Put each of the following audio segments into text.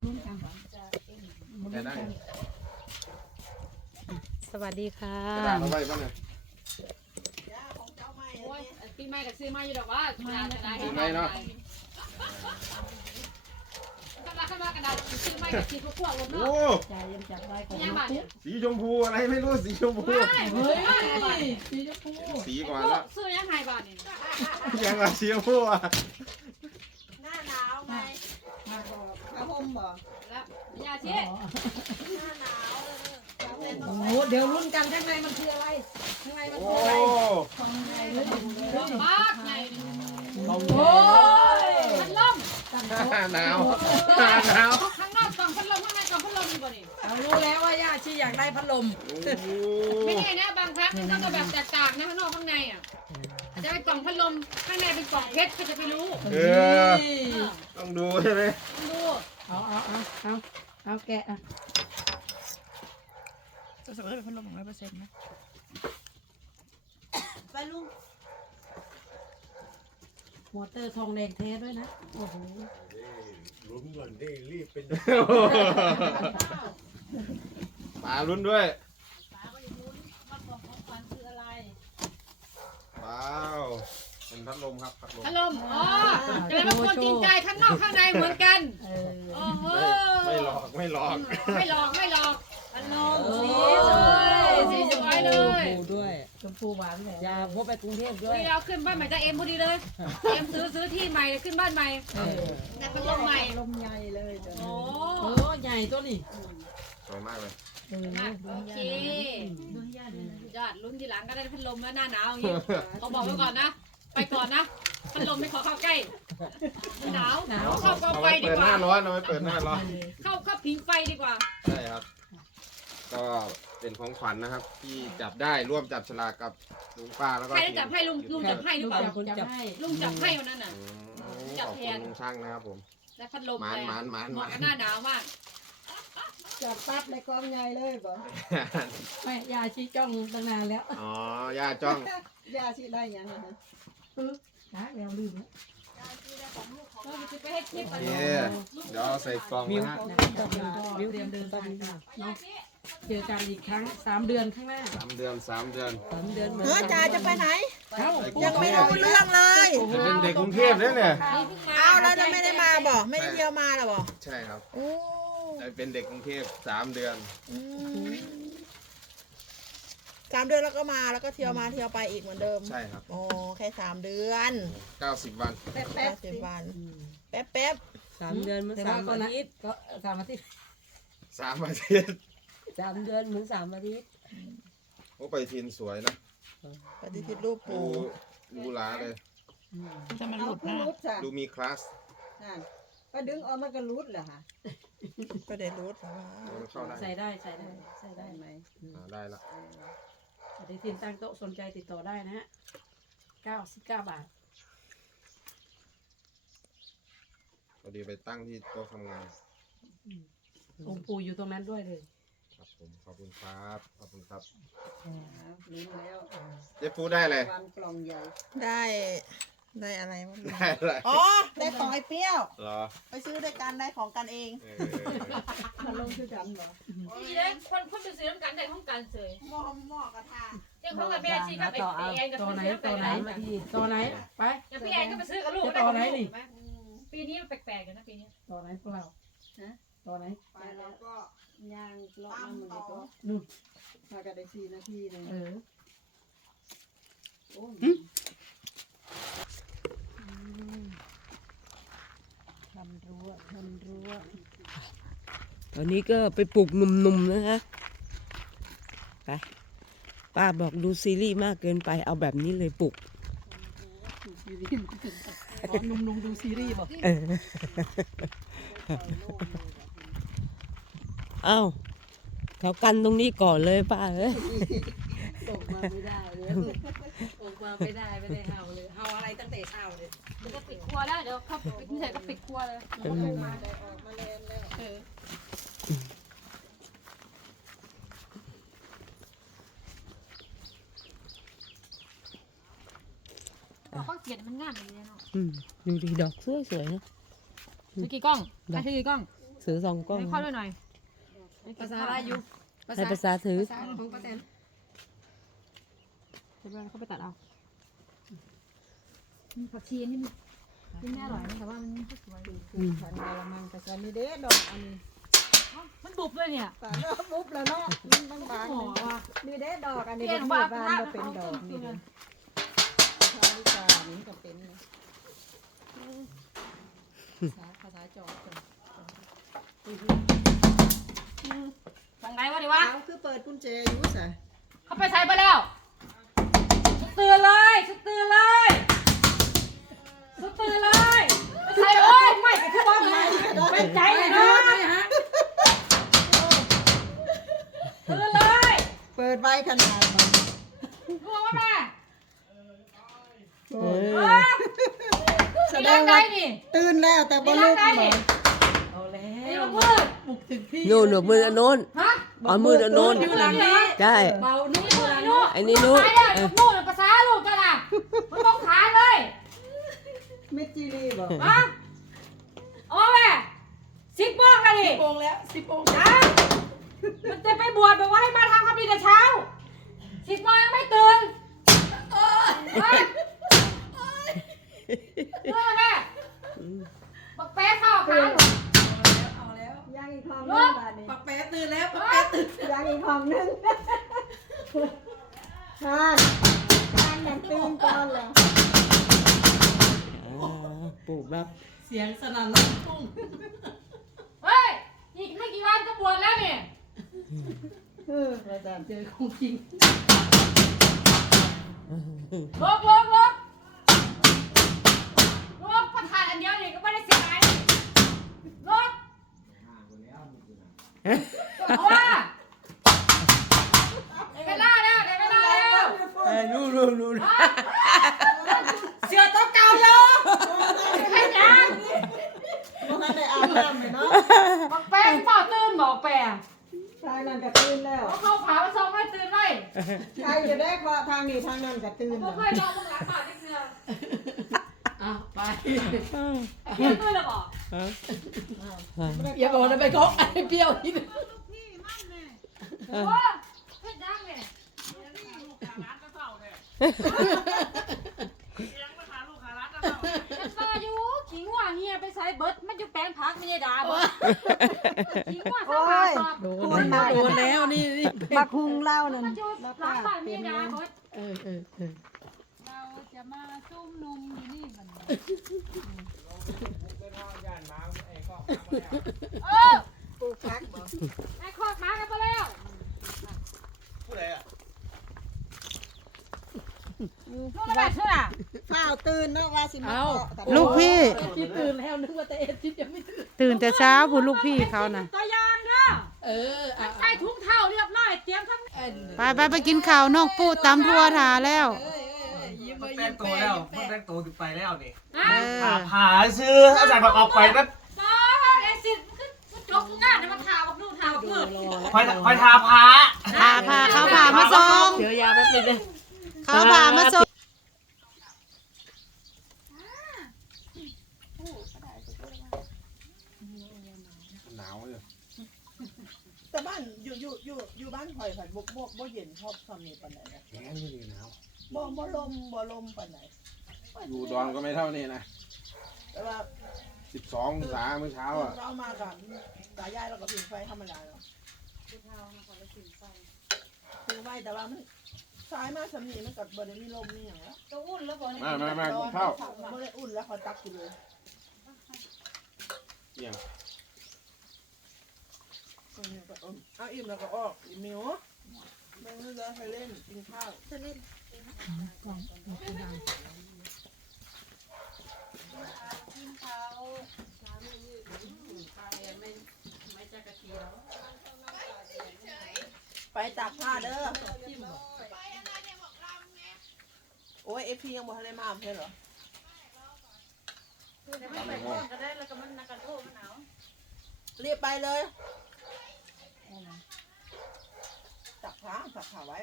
แต่ได้สวัสดีค่ะ กระดาษเอาไว้บ้างเนี่ยโอ้ยปีใหม่ก็ซื้อมาอยู่ดอกว่าจะได้ปีใหม่เนาะกำลังเข้ามากระดาษซื้อใหม่กับซื้อพวกๆลงโอ้เนาะใจยังจับได้ก่อนยังบาทเนี่ยสีชมพูอะไรไม่รู้สีชมพูเฮ้ยเฮ้ยสีชมพูสีก่อนแล้วซื้อยังไงบาทเนี่ยยังว่าสีชมพูอะ หน้าหนาวไงผ้าห่ มบ่แล้วยาชีหน้าหนาวเออเป็นโอ้โหเดี๋ยวรุ่นกันข้างในมันคืออะไรข้างในมันโอ้คืออะไรมากไงโอ้ยพัดลมหนาวหนาวข้างนอกกล่องพัดลมข้างในกล่องพัดลมดีกว่านี่เรารู้แล้วว่าย่าชีอยากได้พัดลมโอ้ไม่แน่นะบางครั้งมันก็แบบแตกต่างนะข้างนอกข้างในอะอาจจะเป็นกล่องพัดลมข้างในเป็นกล่องเพชรก็จะไปรู้ เออ ต้องดูใช่ไหมดู เอาเอาเอาเอาเอาแกะอะจะสมมติเป็นพัดลมของร้อยเปอร์เซ็นต์นะไปลุงมอเตอร์ทองแดงแท้ด้วยนะ โอ้โหปลาลุ้นด้วยป้าก็ยู่นู้นว่าของของขวัญคืออะไรว้าว เป็นพัดลมครับพัดลมพัดลมอ๋อจะเป็นคนจริงใจข้างนอกข้างในเหมือนกันเออโอ้โหไม่ไม่หลอกไม่หลอกไม่หลอกไม่หลอกพัดลมโอ้สีสวยสีสวยเลยด้วยชมพูหวานเลยยาพบไปกรุงเทพพด้อวยดีเราขึ้นบ้านใหม่จะเอ็มพอดีเลยเอ็มซื้อซื้อที่ใหม่ขึ้นบ้านใหม่เออแต่พัดลมใหม่ลมใหญ่เลยจ้ะโอ้โอ้ใหญ่ตัวนี้สวยมากเลยเออโอเคยอดลุ้นทีหลังก็ได้พัดลมแล้วหน้าหนาวอย่างนี้เขาบอกไว้ก่อนนะ ไปก่อนนะพัดลมไม่ขอเข้าใกล้หนาวเข้ากองเอาไฟไว้ดีเปิดกหว่า น้าร้อนเอาไว้เปิดหน้าร้อนเข้าเข้าผิงไฟดีกว่า ใช่ครับ ก็เป็นของขวัญนะครับ ที่จับได้ร่วมจับฉลากกับลุงป้าแล้วก็ใครได้จับให้ลุงลุงจับให้หรือเปล่าจับให้ลุงจับให้วันนั้นน่ะ อืมจัขบอบแทคุณนลุงช่างนะครับผม และพัดลมหมานเลยหมานหมานเหหมาะมานกับหน้าหนาวมากจับปั๊บในกองใหญ่เลยบ่ไม่ยาชีจ้องตั้งนานแล้ว อ๋อย่าจ้อง ยาชีได้ยังไงนะ นะแล้วลืมแล้วเราจะไปให้ทิปโอกันเคเดี๋ยวเอาใส่กล่องนะฮะเตรียมเดินทางค่ะเนาะเจอกันอีกครั้งสามเดือนข้างหน้าสามเดือนสามเดือนสามเดือนเหมือนเออจ่าจะไปไหน เอ้ายังไม่รู้เรื่องเลย จะเป็นเด็กกรุงเทพเนี่ยเนี่ยนี่เพิ่งมาอ้าวแล้วจะไม่ได้มาบ่ไม่ได้เที่ยวมาหรอบ่ใช่ครับโอ้จะเป็นเด็กกรุงเทพสามเดือน อืมสามเดือนแล้วก็มาแล้วก็เที่ยวมาเที่ยวไปอีกเหมือนเดิมใช่ครับ โอ้แค่สามเดือนเก้าสิบวัน แป๊บแป๊บสิบวัน แป๊บแป๊บสามเดือนเหมือนแต่สาว่ามก็อานะทิตย์ก็สามอาทิตย์สามอาทิตย์สามเดือนเหมือนสามอาทิตย์โอ้ไปทินสวยนะปฏิทินรูปดูปูดูหลาเลย ถ้ามันหลุดนะดูมีคลาสก็ดึงออกมันก็รุดเหรอคะก็ได้รูดแต่ว่าเดี๋ยวมันเข้าได้ใส่ได้ใส่ได้ใส่ได้ได้ไหมอ่าได้ละ ปฏิทินตั้งโต๊ะสนใจติดต่อได้นะฮะเก้าสิบเก้าบาท พอดีไปตั้งที่โต๊ะทำงานองค์ปู่อยู่ตรงนั้นด้วยเลย ครับผมขอบคุณครับขอบคุณครับรู้แล้วเจ๊ปูได้เลยวันกล่องใหญ่ ได้ ได้อะไรวะลุงได้เลยอ๋อ ได้ของไอ้เปรี้ยว เหรอไปซื้อด้วยกันได้ของกันเองเออมาลงคือกันเหรอนี่เลยคนคนไปซื้อน้ำกันได้ห้องกันเสยหม้อหม้อกระทะเจ้าของกับแม่ชีกับไอ้แอนกับตัวเพื่ไหนอนตัวไหนไปตัวไหนไป อย่างพี่แอนก็ไปซื้อกับลูกจะต่อไหนนี่ปีนี้มันแปลกๆกันนะปีนี้ตัวไหนพวกเราตัวไหนไปแล้วก็ย่างเลาะตามน้ำมันต่อก็นู่นพากันได้สี่นาทีหนึงเออโอ้ย ทำ รั้วทำรั้วตอนนี้ก็ไปปลุกหนุ่มๆนะคะไปป้าบอกดูซีรีส์มากเกินไปเอาแบบนี้เลยปลุกดูซีรีส์มันเป็นอ๋อนุ่มๆดูซีรีส์บอกเออเอ้าเขากันตรงนี้ก่อนเลยป้าเอ้ยตกมาไม่ได้เลยออกมาไม่ได้ไม่ได้เห่าเลยเห่าอะไรตั้งแต่เช้าเลยเดี๋ยว จะปิดครัวแล้วเดี๋ยวเขาปิดเสร็จก็ปิดครัวเลยมาได้ออกมาเล่นแล้วเออข้อเขียนมันง่ายเลยเนาะอืมดูดีดอกสวยๆนะซื้อกี่กล้องใครซื้อกี่กล้องสสือสองกล้องให้เข้าด้วยหน่อยภาษาอะไรอยู่ใช้ภาษาถือ ภาษาของป้าแตนเดี๋ยวเขาไปตัดเอา ผักชีนี่มันกินไม่อร่อยนะแต่ว่ามันไม่สวยขันกะละมังกะจะมีเด้ดอกอันนี้มันบุบเลยเนี่ยตาเนาะปุ๊บแล้วเนาะมันบางบางหอว่ะมีเด้ดอกอันนี้เปลี่มัยนนว่าบานถ้าบ่เป็นดอกนี่เเด้ชาลิกานี่ก็เป็นนะภาษาจอกจ้ะทางไหนวะดิวะเอาคือเปิดกุญแจอยู่ซะเขาไปใส่ไปแล้ว สุดตื่นเลยไปใส่โอ้ยไม่ไปคือว่าไม่เป็นใจเลยนะตื่นเลยเปิดไว้ขนาดมันรู้ว่าแม่โอ้เอยเอออแสมีดร่างงว่ากายนี่ตื่นแล้วแต่บ่มีลุร่างกกายบ่นี่เอาแล้มีวลูกมืดบุกถึงพี่นู่นหนูมืออันโน้นฮะเอามืออันโน้นอยู่หลังนี้ใช่เบานี่นี่มือลูกไอ้นี่นู้นไปเลยลูกนู่นภาษาลูกกันอะมันต้องขายเลย เม็ดจีรีบ่ฮะโอ้แม่สิบโมงกันดิโมงแล้วสิบโมงนะมันจะไปบวชบอกว่าให้มาทำความดีแต่เช้าสิบโมงยังไม่ตื่นเฮ้ยเรื่องอะไรแม่บักแป๊ะเข้าขาหนู เอาแล้วย่างอีกคำหลูนึงกบาดนี้ปักแป๊ะตื่นแล้วปักเฮ้แป๊ะยตื่นย่างอีกคำหนึงทานทานอย่างตื่นก่อนแล้วอ่า ปลูกแบบเสียงสนั่นลั่นทุ่งเฮ้ย อีกไม่กี่วันจะบวชแล้วเนี่ยเอออาจารย์เจอของจริงลบลบลบลบประธานอันเดียวเนี่ยก็ไม่ได้เสียหายลบเพราะว่าได้เวลาแล้วได้เวลาแล้ว เออนู่นนู่นนู่น เสือตัวเก่าโย ใครยัง บ่ทันได้อาเลยเนาะบอกแป้งพ่อตื่นบอกแป้งทางนั้นก็ตื่นแล้วเขาเข้าผามาส่งให้ตื่นไว้ใครจะได้ว่าทางนี้ทางนั้นก็ตื่นผมแล้วเคยลองมึงหลังบ้านที่เสืออะไปเที่ยงตื่นแล้วบอกอย่าบอกนะไปเขาไอ้เปรี้ยวนี่โอ้เฮ็ดยังเนี่ยมันมาอยู่ขิงว่าเฮียไปใส่เบิร์ด มันอยู่แปลงผักไม่ใช่ดาบ่ขิงว่าสบายสอบโดนโดนแล้วนี่นี่บักฮุงเล่านั่นมันอยู่หลังบ้านไม่ใช่ดาเบิร์ดเออเออเออเราจะมาซุ่มนุมอยู่นี่มันเออปลูกพักบ่ไอ้คอกมากันไปแล้วผู้ใดอะนู่นน่ะ เชื่อข้าวตื่นเนาะว่าสิมาเอา เกาะแต่ลูกพี่ ที่ตื่นแล้วนึกว่าแต่เอ็ดที่จะไม่ตื่นตื่นแต่เช้าผู้ลูกพี่เขานะตัวยางเด้อเอออะใส่ถุงเท้าเรียบร้อยเตรียมทั้งเอ้ยไปไปไปกินข้าวนอกปูตำทั่วทาแล้วเอ้ยเอ้ยเอ้ยยิ้มมันมาแต่ยิ้งมตัวแล้วมันแต่งตัวถึงไปแล้วนี่นะเออหาหาซื้อถ้าใส่แบบออกไปนั่นบอเอซิดคือจบงานนะมาทาบักนู่นทาบักมืดคอยคอยทาพาพาพาเขาพามาส่งเดี๋ยวยาแป๊บนึงนะเขาพามาส่ง หนาวเลย แต่บ้านอยู่อยู่อยู่อยู่บ้านข่อยผัดบกบกบ่เย็นชอบทำนี่ปานไหนนะแข็งนี่หนาวบ่บ่ลมบ่ลมปานไหนอยู่ดอนก็ไม่เท่านี้นะแต่ว่าสิบสององศาเมื่อเช้าอะเรามากับตายายเราก็ผิงไฟธรรมดาเนาะผิงไฟแต่ว่ามันสายมาสำนีมันกับบ่ได้มีลมมีอย่างแล้วจะอุ่นแล้วบอกมามามากินข้าวบ่ได้อุ่นแล้วเขาตักกินเลยเอี่ยง เอาอิ่มแล้วก็ออกอิ่มนิ้วมันก็จะไปเล่นกินข้าวจะเล่นกล่องกล่องดักินข้าวน้ำไม่ยืไปม่ไม่จะกระเทียมไปตากผ้าเด้อโอ้ยเอพียังบอกอะไรมาเพื่อนเหรอไม่ไปก่อนก็ได้แล้วก็มันนักการะโทกมันเอารีบไปเลย ตักผ้าตักผ้าไว้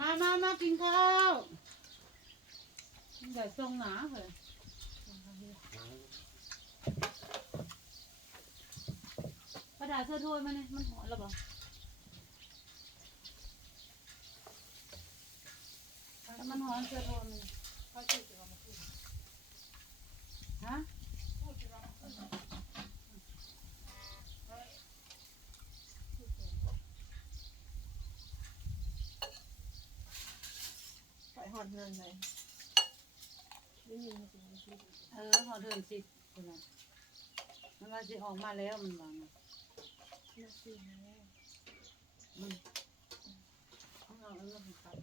มามามากินข้าวอย่ทรงหนาเลยกระดาษเสื้อถ้วยมาเนี่ยมันหอนแล้วบ่ถ้ามันหอนเสื้อถ้วยมัน ฮะไปหอดเงินเลยได้ยินเสียงชื่อเออหอเดินสิคุณน่ะมันว่าสิออกมาแล้วมันว่านะน่าชื่อแม่มันเอาเอาเอาเอาครับ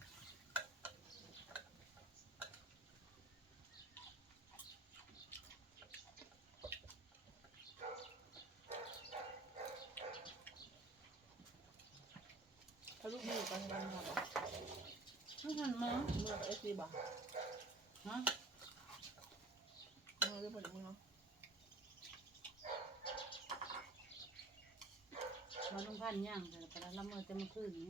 ถ้าลูกมือปันปันมาบอก ไม่ทันมามือเอสซีบอกฮะมือหรือเปล่ามือมาลงพันย่างแต่ไปแล้วละเมอจะมาคืนนี้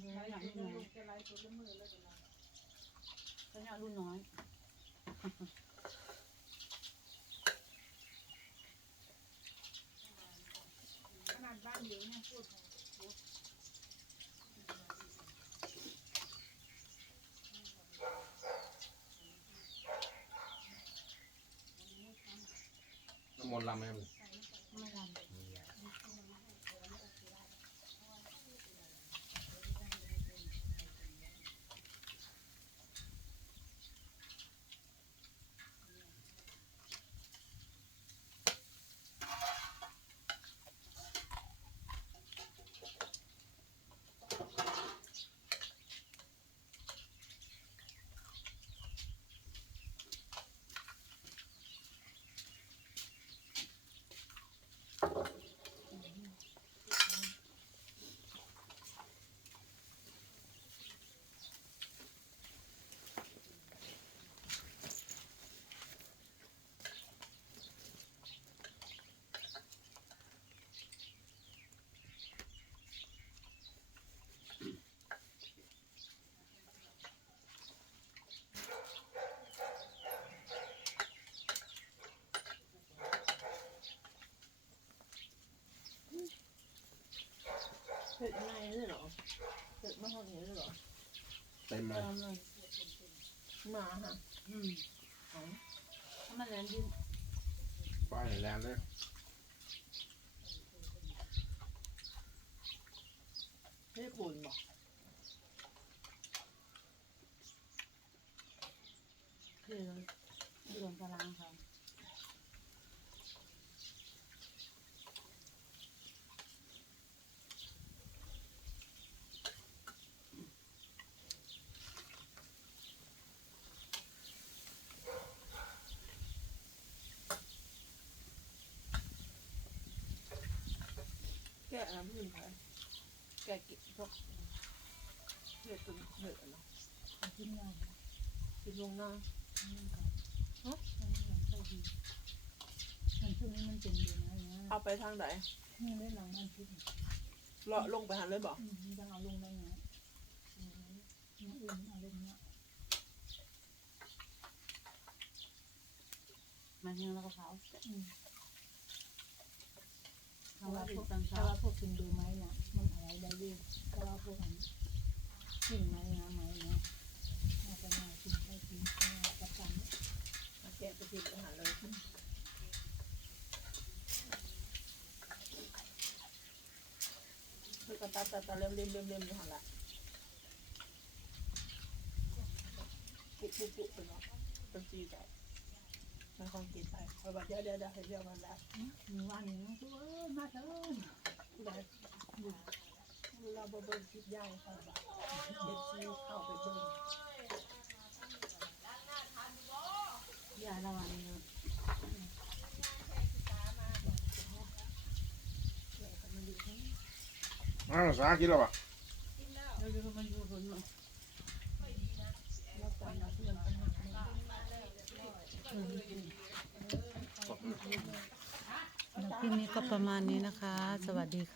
เดี๋ยวอย่างนี้หน่อยก็อยากรุ่นน้อยน้ำ มนต์ลำไหมครับ ไม่ทำ เผ็ดในเลยเหรอ เผ็ดมาหอดนี้เลยเหรอเต็มเลยตามเลยมาฮะอืมถ้ามันแรงดิ้นป้ายแรงเลยนี่คุณบอกคือดวงพลังเขา แกะน้ำพึ่งไปแกะกินพวกเผ็ดตุนเผ็ดอะไรกินยากินลงหน้ามันช่วงนี้มันเป็นอยู่นะเนี่ยเอาไปทางไหนนี่เล่นหลังมันพิษเลาะลงไปหันเลยบอกยังเอาลงได้ไงนี่อื่นเอาลงเนี้ยมาเฮียแล้วก็เผา ว่าพวกตังเขาว่าพวกกินดูไหมเนี่ยมันอะไรได้ดีก็ว่าพวกอันกินไหมนะไหมนะน่าจะน่ากินได้กินก็ประจำแกะไปกินไปหันเลยคือกระตัดตัดตัดเล็มเล็มเล็มเล็มอยู่หันละปุ๊บปุ๊บปุ๊บไปเนาะเป็นจีใจ มันคงกินไปคอยบอกเดี๋ยวเดี๋ยวเดี๋ยวให้เดี๋ยวมันละมีวันหนึ่งตัวมาเถอะได้เราบเบิ่งคลิปย่างเขาบอกเด็กซีเข้าไปเบิ่งอย่าระวังเลยอ้าวสากินแล้วปะเราจะมาอยู่คนเนาะ คลิปนี้ก็ประมาณนี้นะคะ สวัสดีค่ะ